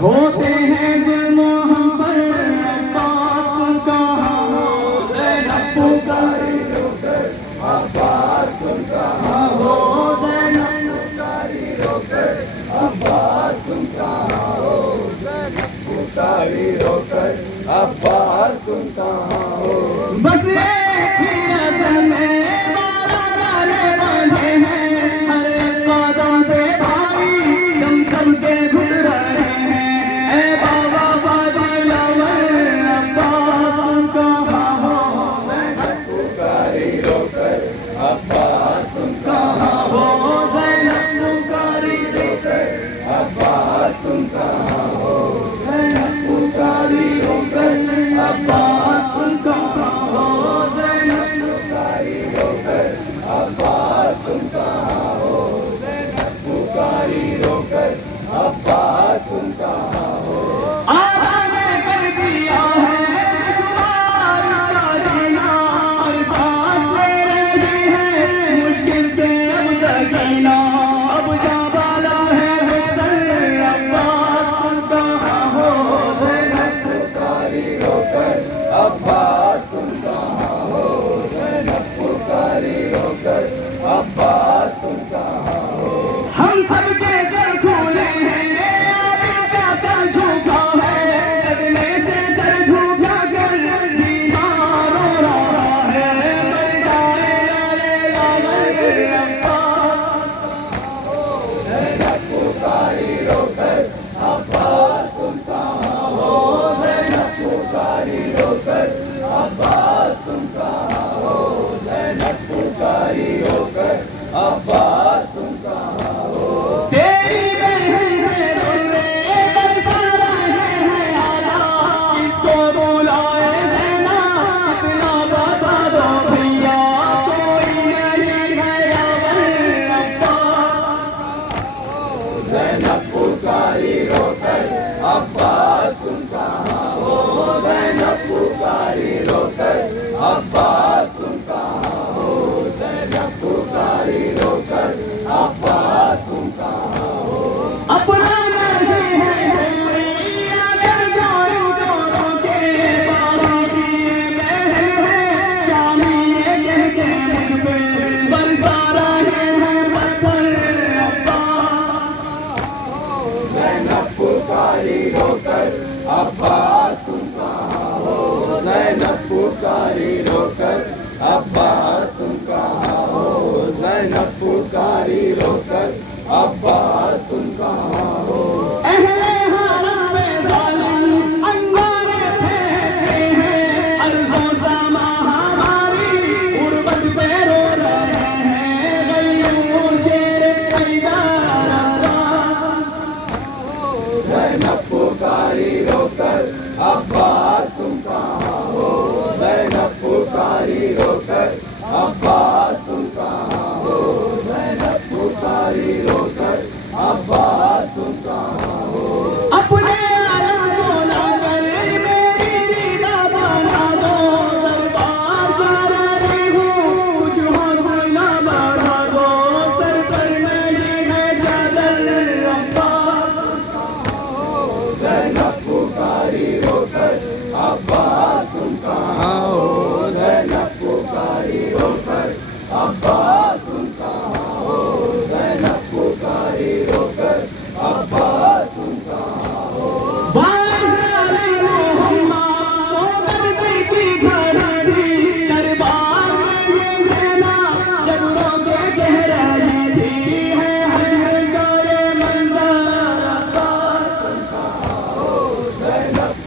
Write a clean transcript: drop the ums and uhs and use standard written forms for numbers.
होते हैं जुल्म हम पर अब्बास कहाँ हो, ज़ैनब पुकारी रोकर अब्बास तुम कहाँ हो, ज़ैनब पुकारी रोकर अब्बास तुम कहाँ हो, ज़ैनब पुकारी रोकर अब्बास तुम कहाँ हो। बस एक ही नज़र में बारह लाले बांधे हैं, हर एक कदम पे भाई दम सबके घुट रहे हैं। ए बाबा फाजिल अव्वल अब्बास तुम कहाँ हो, ज़ैनब पुकारी रोकर अब्बास तुम कहाँ हो, ज़ैनब पुकारी रोकर अब्बास तुम कहाँ हो, ज़ैनब पुकारी रोकर अब्बास तुम कहाँ हो, ज़ैनब पुकारी रोकर अब्बास तुम कहाँ हो, ज़ैनब पुकारी रोकर अब्बास तुम कहाँ हो। आला ने कर दिया है दुश्वार का जीना, हर सांस ले रही है मुश्किल से अब सकीना, अब जा वाला है बेदर अब्बास तुम कहाँ हो, ज़ैनब पुकारी रोकर अब्बास तुम कहाँ हो, ज़ैनब पुकारी रोकर अब्बास तुम कहाँ हो। हम सबके सर खोले हैं, आपका सर झुका है, सदमे से सर झुका कर बीमार हो रहा है, मर जाए लाले अब्बास, ज़ैनब पुकारी रोकर अब्बास तुम कहाँ हो, ज़ैनब पुकारी रोकर अब्बास तुम कहाँ हो, ज़ैनब पुकारी रोकर अब्बास तुम कहाँ हो। तेरी बहन है रोने पर सारा है आला, इसको बुलाए ज़ैनब इतना बता दो भैया, कोई नहीं है अव्वल अब्बास, ज़ैनब पुकारी रोकर अब्बास तुम कहाँ हो, ज़ैनब पुकारी रोकर अब्बास तुम कहाँ हो, ज़ैनब पुकारी रोकर अब्बास तुम कहाँ हो। अपना नहीं है कोई अगर जाए दोनों के, बाबा की बहन है शामी ये कह के मुझ पे बरसा रहे हैं पत्थर अब्बास, ज़ैनब पुकारी रोकर अब्बास तुम कहाँ हो, ज़ैनब पुकारी रोकर अब्बास तुम कहाँ हो, ज़ैनब पुकारी रोकर अब्बास तुम कहाँ हो। अहले हरम में ज़ालिम अंगारे फेंकते हैं, अर्ज़ों समा हमारी गुर्बत पे रो रहे हैं, गलियों शेर पैदार अब्बास, ज़ैनब पुकारी रोकर अब्बास तुम कहाँ हो, ज़ैनब पुकारी रोकर अब्बास तुम कहाँ हो, ज़ैनब पुकारी रोकर अब्बास तुम कहाँ हो। अपने आलम को ना करे मेरी रीदा बना दो, दरबार जा रही हूँ कुछ हौसला बढ़ा दो, सर पर नहीं है चादर अब्बास, ज़ैनब